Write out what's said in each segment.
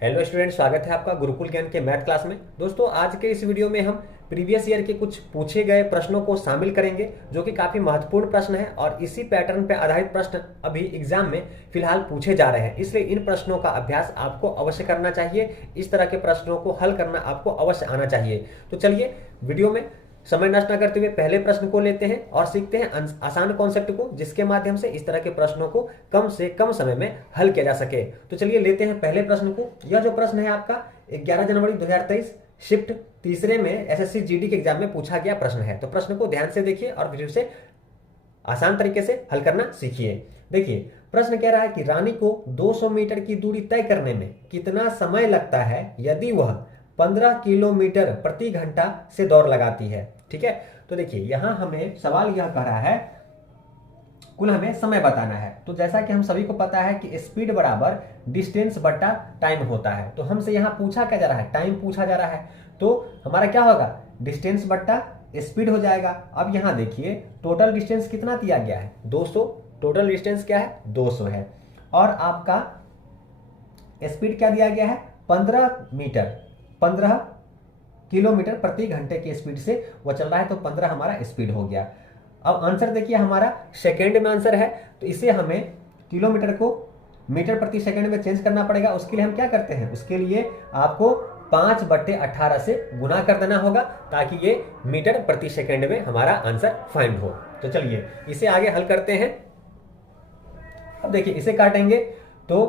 Hello student, स्वागत है आपका गुरुकुल ज्ञान के मैथ क्लास में। दोस्तों, आज के इस वीडियो में हम प्रीवियस ईयर के कुछ पूछे गए प्रश्नों को शामिल करेंगे जो कि काफ़ी महत्वपूर्ण प्रश्न है और इसी पैटर्न पर आधारित प्रश्न अभी एग्जाम में फिलहाल पूछे जा रहे हैं। इसलिए इन प्रश्नों का अभ्यास आपको अवश्य करना चाहिए। इस तरह के प्रश्नों को हल करना आपको अवश्य आना चाहिए। तो चलिए वीडियो में समय नष्ट न करते हुए पहले प्रश्न को लेते हैं और सीखते हैं आसान कॉन्सेप्ट को, जिसके माध्यम से इस तरह के प्रश्नों को कम से कम समय में हल किया जा सके। तो चलिए लेते हैं पहले प्रश्न को। यह जो प्रश्न है आपका 11 जनवरी 2023 शिफ्ट तीसरे में एसएससी जीडी के एग्जाम में पूछा गया प्रश्न है। तो प्रश्न को ध्यान से देखिए और फिर उसे आसान तरीके से हल करना सीखिए। देखिए, प्रश्न कह रहा है कि रानी को 200 मीटर की दूरी तय करने में कितना समय लगता है यदि वह 15 किलोमीटर प्रति घंटा से दौड़ लगाती है। ठीक है, तो देखिए यहां हमें सवाल यह कह रहा है कुल हमें समय बताना है। तो जैसा कि हम सभी को पता है कि स्पीड बराबर डिस्टेंस बट्टा टाइम होता है। तो हमसे यहां पूछा क्या जा रहा है, टाइम पूछा जा रहा है। तो हमारा क्या होगा, डिस्टेंस बट्टा स्पीड हो जाएगा। अब यहां देखिए टोटल डिस्टेंस कितना दिया गया है, 200। टोटल डिस्टेंस क्या है, 200 है। और आपका स्पीड क्या दिया गया है, 15 किलोमीटर प्रति घंटे की स्पीड से वो चल रहा है। तो 15 हमारा स्पीड हो गया। अब आंसर देखिए हमारा सेकेंड में आंसर है, तो इसे हमें किलोमीटर को मीटर प्रति सेकंड में चेंज करना पड़ेगा। उसके लिए हम क्या करते हैं, उसके लिए आपको 5/18 से गुना कर देना होगा ताकि ये मीटर प्रति सेकंड में हमारा आंसर फाइंड हो। तो चलिए इसे आगे हल करते हैं। अब देखिए इसे काटेंगे तो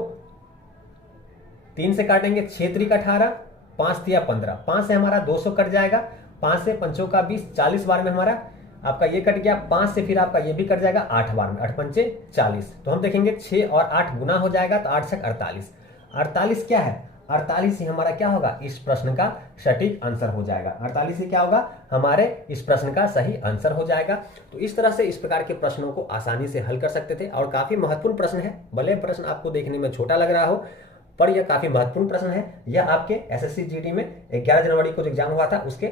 3 से काटेंगे, 6 3 18, 5 3 15, 5 से हमारा 200 कट जाएगा, 5 से 5 का 20, 40 बार में हमारा आपका ये कट गया। 5 से फिर आपका ये भी कट जाएगा 8 बार में, 8 पंचे 40। तो हम देखेंगे 6 और 8 गुना हो जाएगा, तो 8 से 48। 48 क्या है, 48 ही हमारा क्या होगा, इस प्रश्न का सटीक आंसर हो जाएगा। 48 ही क्या होगा, हमारे इस प्रश्न का सही आंसर हो जाएगा। तो इस तरह से इस प्रकार के प्रश्नों को आसानी से हल कर सकते थे और काफी महत्वपूर्ण प्रश्न है। भले प्रश्न आपको देखने में छोटा लग रहा हो पर यह काफी महत्वपूर्ण प्रश्न है। यह आपके एसएससी जीडी में 11 जनवरी को जो एग्जाम हुआ था उसके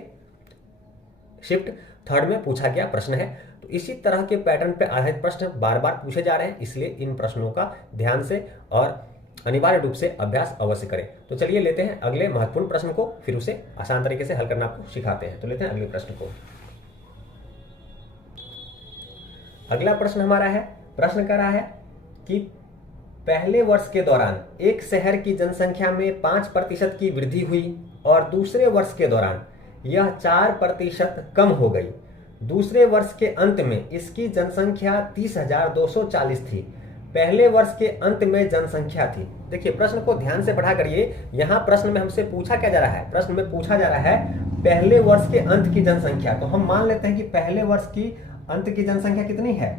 शिफ्ट थर्ड में पूछा गया प्रश्न है। तो इसी तरह के पैटर्न पर आधारित प्रश्न बार बार पूछे जा रहे हैं, इसलिए इन प्रश्नों का ध्यान से और अनिवार्य रूप से अभ्यास अवश्य करें। तो चलिए लेते हैं अगले महत्वपूर्ण प्रश्न को, फिर उसे आसान तरीके से हल करना आपको सिखाते हैं। तो लेते हैं अगले प्रश्न को। अगला प्रश्न हमारा है, प्रश्न कर रहा है कि पहले वर्ष के दौरान एक शहर की जनसंख्या में 5% की वृद्धि हुई और दूसरे वर्ष के दौरान यह 4% कम हो गई। दूसरे वर्ष के अंत में इसकी जनसंख्या 30,240 थी। पहले वर्ष के अंत में जनसंख्या थी। देखिए प्रश्न को ध्यान से पढ़ा करिए। यहाँ प्रश्न में हमसे पूछा क्या जा रहा है, प्रश्न में पूछा जा रहा है पहले वर्ष के अंत की जनसंख्या। तो हम मान लेते हैं कि पहले वर्ष की अंत की जनसंख्या कितनी है,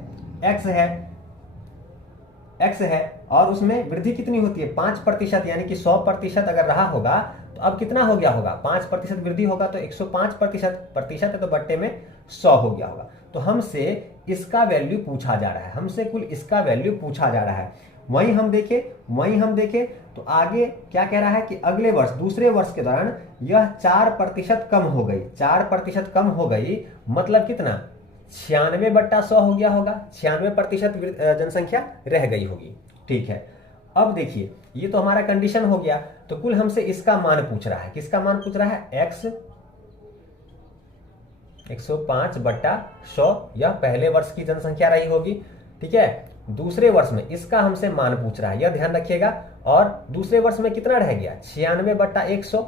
x है और उसमें वृद्धि कितनी होती है, 5%, यानी कि 100% अगर रहा होगा तो अब कितना हो गया होगा, 5% वृद्धि होगा तो 105% है, तो बट्टे में 100 हो गया होगा। तो हमसे इसका वैल्यू पूछा जा रहा है, हमसे कुल इसका वैल्यू पूछा जा रहा है। वहीं हम देखें तो आगे क्या कह रहा है कि अगले वर्ष दूसरे वर्ष के दौरान यह 4% कम हो गई। 4% कम हो गई मतलब कितना, 96/100 हो गया होगा। 96% जनसंख्या रह गई होगी। ठीक है, अब देखिए ये तो हमारा कंडीशन हो गया। तो कुल हमसे इसका मान पूछ रहा है, किसका मान पूछ रहा है, x 105/100, यह पहले वर्ष की जनसंख्या रही होगी। ठीक है, दूसरे वर्ष में इसका हमसे मान पूछ रहा है, यह ध्यान रखिएगा। और दूसरे वर्ष में कितना रह गया, 96/100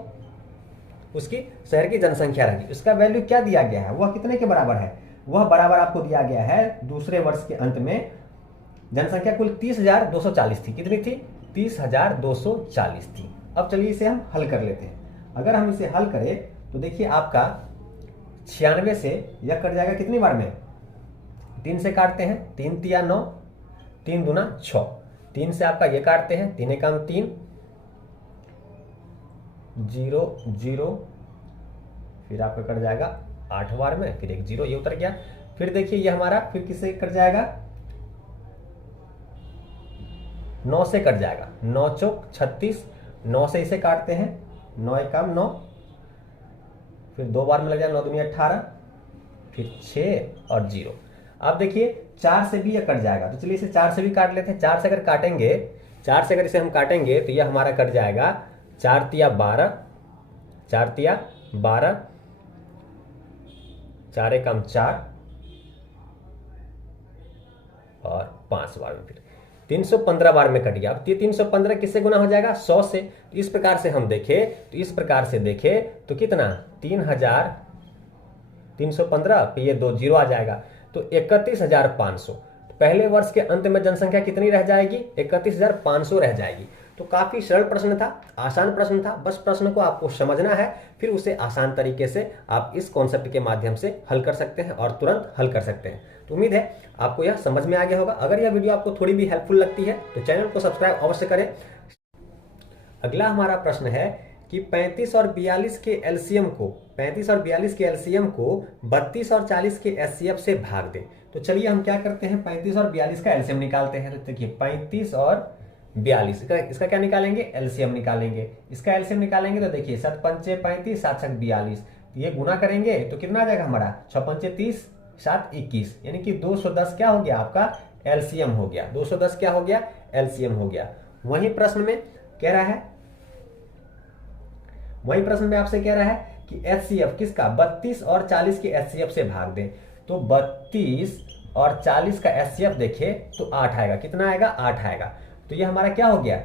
उसकी शहर की जनसंख्या रहेगी। उसका वैल्यू क्या दिया गया है, वह कितने के बराबर है, वह बराबर आपको दिया गया है दूसरे वर्ष के अंत में जनसंख्या कुल 30,240 थी। कितनी थी, 30,240 थी। अब चलिए इसे हम हल कर लेते हैं। अगर हम इसे हल करें तो देखिए आपका 96 से यह कट जाएगा कितनी बार में, 3 से काटते हैं, 3 तिया 9, 3 दूना 6, 3 से आपका ये काटते हैं, 3 एकम 3, 0 0, फिर आपका कट जाएगा 8 बार में, फिर एक 0 ये उतर गया। फिर देखिए ये हमारा फिर किससे कट जाएगा, 9 से कट जाएगा, 9 चौक 36, 9 से इसे काटते हैं, 9 एकम 9, फिर 2 बार में लग जाएगा, 9 दूनी 18, फिर 6 और 0। अब देखिए 4 से भी यह कट जाएगा। तो चलिए इसे 4 से भी काट लेते हैं। 4 से अगर काटेंगे, 4 से अगर इसे हम काटेंगे तो यह हमारा कट जाएगा 4 तिया 12, 4 तिया 12, 4 एकम 4 और 5 बार में फिर 315 बार में कट गया। अब 315 किससे गुना हो जाएगा? 100 से। तो इस प्रकार से हम देखें, तो इस प्रकार से देखें तो कितना 3315 पे ये 2 जीरो आ जाएगा, तो 31,500। पहले वर्ष के अंत में जनसंख्या कितनी रह जाएगी? 31,500 रह जाएगी। तो काफी सरल प्रश्न था, आसान प्रश्न था। बस प्रश्न को आपको समझना है, फिर उसे आसान तरीके से आप इस कॉन्सेप्ट के माध्यम से हल कर सकते हैं और तुरंत हल कर सकते हैं। तो उम्मीद है आपको यह समझ में आ गया होगा। अगर यह वीडियो आपको थोड़ी भी हेल्पफुल लगती है तो चैनल को सब्सक्राइब अवश्य करें। अगला हमारा प्रश्न है कि 35 और 42 के एलसीएम को 32 और 40 के एचसीएफ से भाग दें। तो चलिए हम क्या करते हैं, 35 और 42 का एलसीएम निकालते हैं। तो देखिए 35 और 42 इसका क्या निकालेंगे? एलसीएम निकालेंगे। इसका एलसीएम निकालेंगे तो देखिए 7 पंचे 35, 7 छक 42, ये गुना करेंगे तो कितना आ जाएगा हमारा? 6 पंचे 30, 7 21, यानी कि 210 क्या हो गया आपका? एलसीएम हो गया। 210 क्या हो गया? एलसीएम हो गया। वही प्रश्न में आपसे कह रहा है कि एचसीएफ किसका? 32 और 40 के एचसीएफ से भाग दें। तो 32 और 40 का एचसीएफ देखे तो 8 आएगा। कितना आएगा? 8 आएगा। तो ये हमारा क्या हो गया?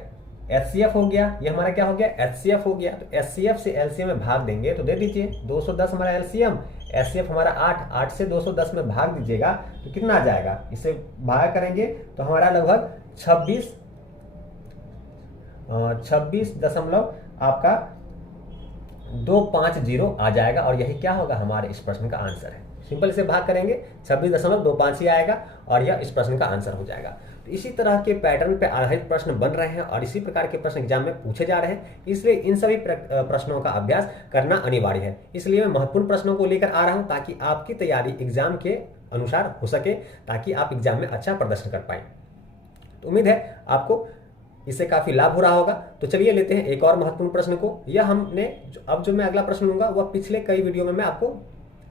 एचसीएफ हो गया। ये हमारा क्या हो गया? एचसीएफ हो गया। तो एचसीएफ से एलसीएम में भाग देंगे तो दे दीजिए 210 हमारा एलसीएम, एचसीएफ हमारा 8 से 210 में भाग दीजिएगा तो कितना आ जाएगा? इसे भाग करेंगे तो हमारा लगभग 26 दशमलव आपका 250 आ जाएगा। और यही क्या होगा? हमारे इस प्रश्न का आंसर है। सिंपल इसे भाग करेंगे 26.25 ही आएगा और यह इस प्रश्न का आंसर हो जाएगा। तो इसी तरह के पैटर्न पे आधारित प्रश्न बन रहे हैं और इसी प्रकार के प्रश्न एग्जाम में पूछे जा रहे हैं, इसलिए इन सभी प्रश्नों का अभ्यास करना अनिवार्य है। इसलिए मैं महत्वपूर्ण प्रश्नों को लेकर आ रहा हूं ताकि आपकी तैयारी एग्जाम के अनुसार हो सके, ताकि आप एग्जाम में अच्छा प्रदर्शन कर पाए। तो उम्मीद है आपको इससे काफी लाभ हो रहा होगा। तो चलिए लेते हैं एक और महत्वपूर्ण प्रश्न को। यह हमने अब जो मैं अगला प्रश्न लूंगा वह पिछले कई वीडियो में मैं आपको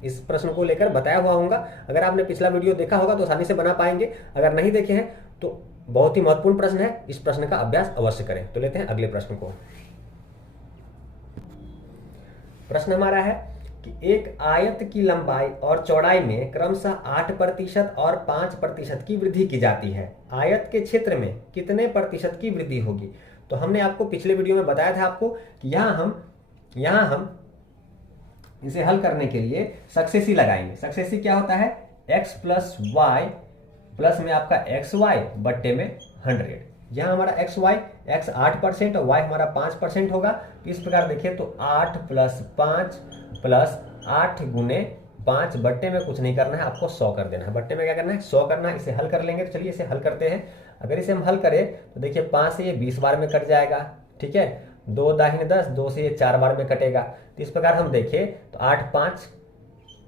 इस प्रश्न को लेकर बताया हुआ होगा। अगर आपने पिछला वीडियो देखा होगा तो आसानी से बना पाएंगे, अगर नहीं देखे हैं तो बहुत ही महत्वपूर्ण प्रश्न है, इस प्रश्न का अभ्यास अवश्य करें। तो लेते हैं अगले प्रश्न को। प्रश्न हमारा है कि एक आयत की लंबाई और चौड़ाई में क्रमशः 8% और 5% की वृद्धि की जाती है। आयत के क्षेत्र में कितने प्रतिशत की वृद्धि होगी? तो हमने आपको पिछले वीडियो में बताया था आपको कि यहां हम इसे हल करने के लिए सक्सेसी लगाएंगे। सक्सेसी क्या होता है? x प्लस वाई प्लस में आपका एक्स वाई बट्टे में 100। यहाँ हमारा एक्स 8% और y हमारा 5% होगा। तो इस प्रकार देखिए तो 8 प्लस 5 प्लस 8 गुने 5 बट्टे में कुछ नहीं करना है, आपको 100 कर देना है। बट्टे में क्या करना है? 100 करना है। इसे हल कर लेंगे। तो चलिए इसे हल करते हैं। अगर इसे हम हल करें तो देखिए 5 से ये 20 बार में कट जाएगा, ठीक है। 2 दाहिने 10, 2 से ये 4 बार में कटेगा। तो इस प्रकार हम देखें तो 8 5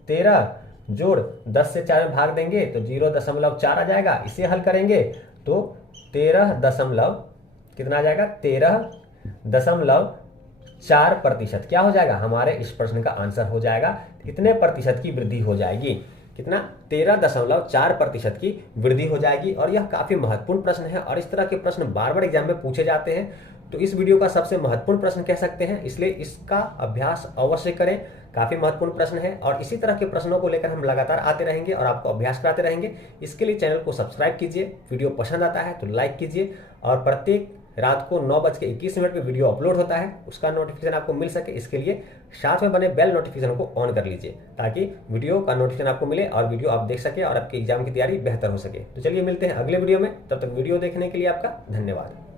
13 जोड़ 10 से 4 में भाग देंगे तो 0.4 आ जाएगा। इसे हल करेंगे तो 13 दशमलव कितना आ जाएगा? 13.4% क्या हो जाएगा? हमारे इस प्रश्न का आंसर हो जाएगा। कितने प्रतिशत की वृद्धि हो जाएगी? कितना? 13.4% की वृद्धि हो जाएगी। और यह काफी महत्वपूर्ण प्रश्न है और इस तरह के प्रश्न बार बार एग्जाम में पूछे जाते हैं। तो इस वीडियो का सबसे महत्वपूर्ण प्रश्न कह सकते हैं, इसलिए इसका अभ्यास अवश्य करें। काफी महत्वपूर्ण प्रश्न है और इसी तरह के प्रश्नों को लेकर हम लगातार आते रहेंगे और आपको अभ्यास कराते रहेंगे। इसके लिए चैनल को सब्सक्राइब कीजिए, वीडियो पसंद आता है तो लाइक कीजिए और प्रत्येक रात को 9:21 पे वीडियो अपलोड होता है, उसका नोटिफिकेशन आपको मिल सके, इसके लिए साथ में बने बेल नोटिफिकेशन को ऑन कर लीजिए ताकि वीडियो का नोटिफिकेशन आपको मिले और वीडियो आप देख सके और आपके एग्जाम की तैयारी बेहतर हो सके। तो चलिए मिलते हैं अगले वीडियो में, तब तक वीडियो देखने के लिए आपका धन्यवाद।